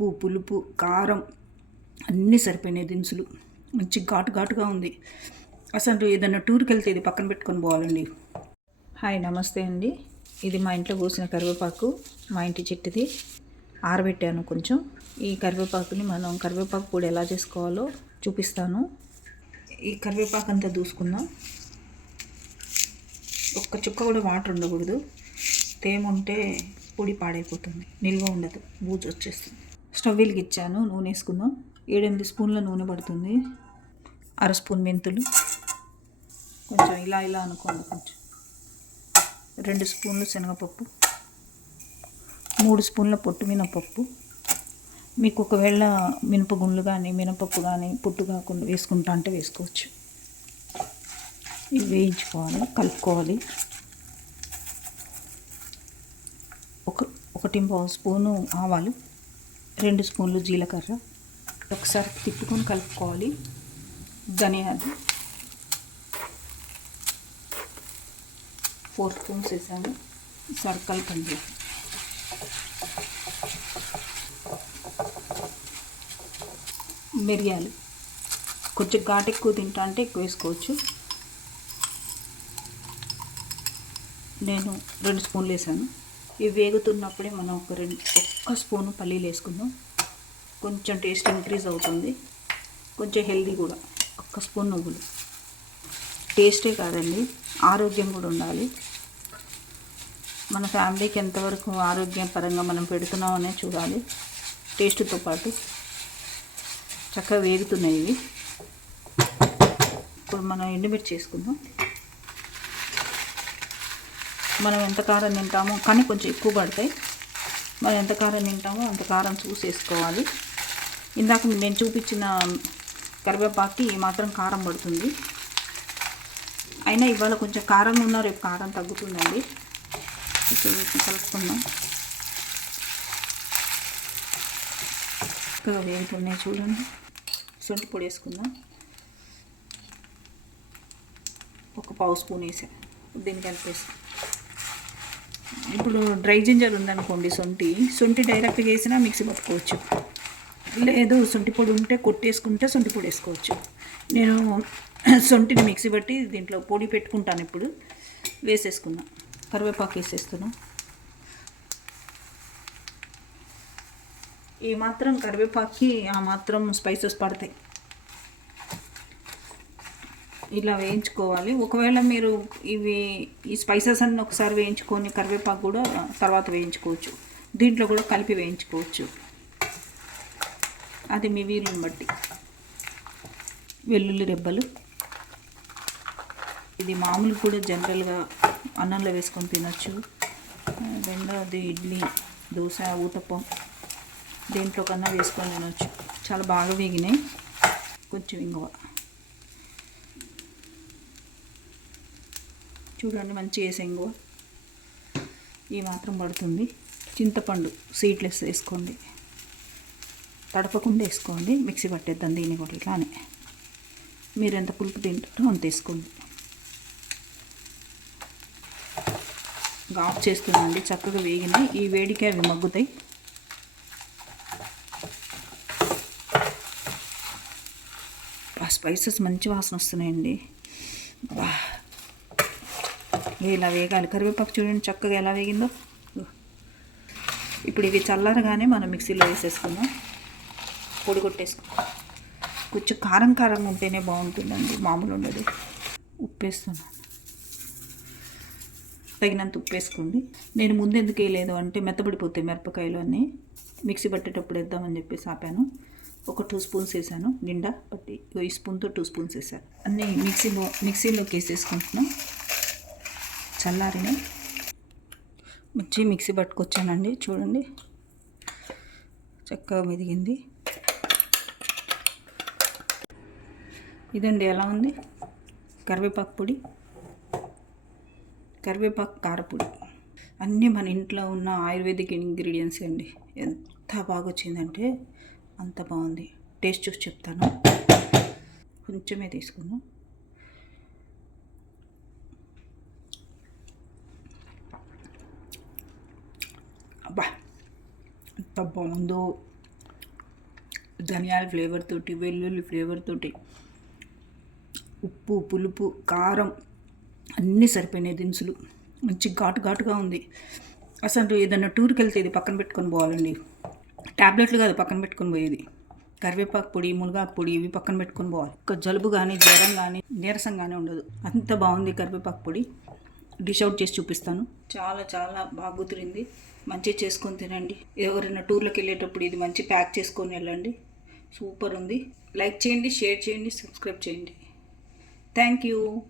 ఉప్పు, పులుపు, కారం అన్నీ సరిపోయినాయి దినుసులు. మంచి ఘాటు ఘాటుగా ఉంది. అసలు ఏదైనా టూర్కి వెళ్తే ఇది పక్కన పెట్టుకొని పోవాలండి. హాయ్, నమస్తే అండి. ఇది మా ఇంట్లో కోసిన కరివేపాకు, మా ఇంటి చెట్టుది. ఆరబెట్టాను కొంచెం. ఈ కరివేపాకుని మనం కరివేపాకు పొడి ఎలా చేసుకోవాలో చూపిస్తాను. ఈ కరివేపాకు అంతా దూసుకుందాం. ఒక్క చుక్క కూడా వాటర్ ఉండకూడదు. తేమ ఉంటే పొడి పాడైపోతుంది, నిల్వ ఉండదు, బూజు వచ్చేస్తుంది. స్టవ్ వెలిగించాను, నూనె వేసుకుందాం. 7-8 స్పూన్ల నూనె పడుతుంది. 1/2 స్పూన్ మెంతులు, కొంచెం ఇలా అనుకోండి. కొంచెం 2 స్పూన్లు శనగపప్పు, 3 స్పూన్ల పొట్టు మినపప్పు. మీకు ఒకవేళ మినపగుండ్లు కానీ మినపప్పు కానీ పొట్టు కాకుండా వేసుకుంటా అంటే వేసుకోవచ్చు. ఇవి వేయించుకోవాలి, కలుపుకోవాలి. 1.5 స్పూను ఆవాలు, 2 స్పూన్లు జీలకర్ర, ఒకసారి తిప్పుకొని కలుపుకోవాలి. ధనియాలు 4 స్పూన్స్ వేసాము. ఈసారి కలపండి. మిరియాలు కొంచెం ఘాటు ఎక్కువ తింటా అంటే ఎక్కువ వేసుకోవచ్చు. నేను 2 స్పూన్లు వేసాను. ఇవి వేగుతున్నప్పుడే మనం ఒక్క స్పూను పల్లీలు వేసుకుందాం. కొంచెం టేస్ట్ ఇంక్రీజ్ అవుతుంది, కొంచెం హెల్దీ కూడా. 1 స్పూన్ నువ్వులు. టేస్టే కాదండి, ఆరోగ్యం కూడా ఉండాలి. మన ఫ్యామిలీకి ఎంతవరకు ఆరోగ్యపరంగా మనం పెడుతున్నామనే చూడాలి. టేస్ట్తో పాటు చక్కగా వేగుతున్నాయి ఇవి. ఇప్పుడు మనం ఎండుమిర్చి చేసుకుందాం. మనం ఎంత కారం తింటామో, కానీ కొంచెం ఎక్కువ పడతాయి. మనం ఎంత కారం తింటామో అంత కారం చూసి వేసుకోవాలి. ఇందాక నేను చూపించిన కరివేపాకుకి మాత్రం కారం పడుతుంది. అయినా ఇవాళ కొంచెం కారం ఉన్నా రేపు కారం తగ్గుతుందండి. ఇప్పుడు వీటిని కలుపుకుందాం. చక్కగా వేగుతున్నాయి చూడండి. శొంఠి పొడి వేసుకుందాం. 1/4 స్పూన్ వేసా. దీన్ని కలిపేస్తాం. ఇప్పుడు డ్రై జింజర్ ఉందనుకోండి, శొంఠి డైరెక్ట్గా వేసినా మిక్సీ పట్టుకోవచ్చు. లేదు శొంఠి పొడి ఉంటే కొట్టేసుకుంటే శొంఠి పొడి వేసుకోవచ్చు. నేను శొంఠిని మిక్సీ పట్టి దీంట్లో పొడి పెట్టుకుంటాను. ఇప్పుడు వేసేసుకున్నాం. కరివేపాకు వేసేస్తున్నాం. ఈ మాత్రం కరివేపాకుకి ఆ మాత్రం స్పైసెస్ పడతాయి. ఇలా వేయించుకోవాలి. ఒకవేళ మీరు ఈ స్పైసెస్ అన్నీ ఒకసారి వేయించుకొని కరివేపాకు కూడా తర్వాత వేయించుకోవచ్చు. దీంట్లో కూడా కలిపి వేయించుకోవచ్చు, అది మీ వీలుని బట్టి. వెల్లుల్లి రెబ్బలు. ఇది మామూలు కూడా జనరల్గా అన్నంలో వేసుకొని తినచ్చు. రెండోది ఇడ్లీ, దోశ, ఊతప్పం దేంట్లో కన్నా వేసుకొని తినచ్చు. చాలా బాగా వేగినాయి. కొంచెం ఇంగువ చూడండి, మంచి వేసే ఇంగువ. ఈ మాత్రం పడుతుంది. చింతపండు సీడ్లెస్ వేసుకోండి, తడపకుండా వేసుకోండి. మిక్సీ పట్టేద్దాం దీన్ని కూడా ఇట్లానే. మీరు ఎంత పులుపు తింటారో అంత వేసుకోండి. ఆఫ్ చేస్తున్నాండి. చక్కగా వేగినాయి. ఈ వేడికి అవి మగ్గుతాయి. స్పైసెస్ మంచి వాసన వస్తున్నాయండి. ఇలా వేగాలి. కరివేపాకు చూడండి చక్కగా ఎలా వేగిందో. ఇప్పుడు ఇవి చల్లారగానే మనం మిక్సీలో వేసేసుకుందాం, పొడి కొట్టేసుకుందాం. కొంచెం కారం కారంగా ఉంటేనే బాగుంటుందండి, మామూలు ఉండదు. ఉప్పు వేస్తున్నాను, తగినంత ఉప్పు వేసుకోండి. నేను ముందు ఎందుకు వేయలేదు అంటే మెత్తబడిపోతాయి మిరపకాయలు అన్నీ. మిక్సీ పట్టేటప్పుడు వేద్దామని చెప్పేసి ఆపాను. ఒక 2 స్పూన్స్ వేసాను నిండా పట్టి. ఈ స్పూన్తో 2 స్పూన్స్ వేసాను. అన్నీ మిక్సీలోకి వేసేసుకుంటున్నాం. చల్లారిని మంచి మిక్సీ పట్టుకొచ్చానండి. చూడండి చక్కగా మెదిగింది. ఇదండి ఎలా ఉంది కరివేపాకు పొడి, కరివేపాకు కారపొడి. అన్నీ మన ఇంట్లో ఉన్న ఆయుర్వేదిక్ ఇంగ్రీడియంట్స్ అండి. ఎంత బాగా వచ్చిందంటే అంత బాగుంది. టేస్ట్ చూసి చెప్తాను. కొంచెమే తీసుకుందాం. అబ్బా ఎంత బాగుందో. ధనియాల ఫ్లేవర్ తోటి, వెల్లుల్లి ఫ్లేవర్ తోటి, ఉప్పు, పులుపు, కారం అన్నీ సరిపోయినాయి దినుసులు. మంచి ఘాటుగా ఉంది. అసలు ఏదైనా టూర్కి వెళ్తే ఇది పక్కన పెట్టుకొని పోవాలండి. ట్యాబ్లెట్లు కాదు పక్కన పెట్టుకొని పోయేది. కరివేపాకు పొడి, మునగాకు పొడి ఇవి పక్కన పెట్టుకొని పోవాలి. ఒక జలుబు కానీ, జ్వరం కానీ, నీరసం కానీ ఉండదు. అంత బాగుంది కరివేపాకు పొడి. డిష్ అవుట్ చేసి చూపిస్తాను. చాలా బాగా కుదిరింది. మంచిగా చేసుకొని తినండి. ఎవరైనా టూర్లోకి వెళ్ళేటప్పుడు ఇది మంచి ప్యాక్ చేసుకొని వెళ్ళండి. సూపర్ ఉంది. లైక్ చేయండి, షేర్ చేయండి, సబ్స్క్రైబ్ చేయండి. Thank you.